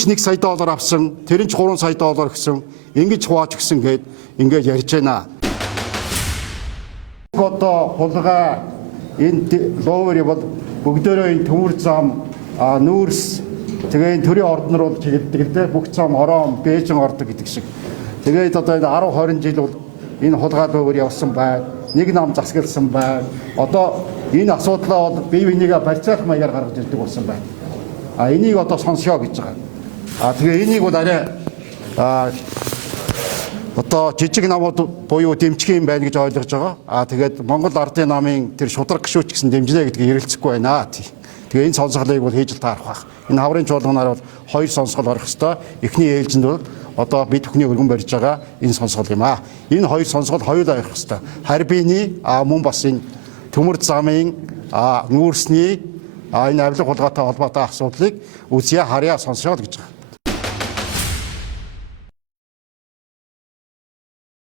ч $1 сая авсан, тэр нь ч $3 сая гэсэн, ингэж хувааж гисэн гээд ингэж ярьж байна. Одоо хулгай энэ ловер бол бүгдөө энэ төмөр зам нүүрс тэгээ төрийн орднор болж хэлдэг л дээ. Бүх зам орон бэжин ордог гэдэг шиг. Тэгээд одоо 10 20 жил бол энэ хулгай ловер явсан байна. Нэг нам засагласан байна. Одоо энэ асуудлаа бол бие бинийгээ барьцаалах маягаар гаргаж ирдэг болсон байна. Энийг одоо сонсё гэж байгаа. Тэгээ энийг бол арай одоо жижиг намууд буюу дэмжих юм байна гэж ойлгож байгаа. Тэгээд Монгол Ардын намын тэр шудраг гишүүч гэсэн дэмжлээ гэдгийг эргэлзэхгүй байна. Тэгээ энэ сонсголыг бол хийж л таарах байх. Энэ хаврын чуулганаар бол 2 сонсгол орох ёстой. Эхний ээлжинд бол одоо бид бүхний өргөн барьж байгаа энэ сонсгол юм аа. Энэ 2 сонсгол хоёулаа явах ёстой. Харбины мөн бас энэ төмөр замын нүүрсний энэ авилга хулгайтай холбоотой асуудлыг үзье харьяа сонсоод гэж байгаа.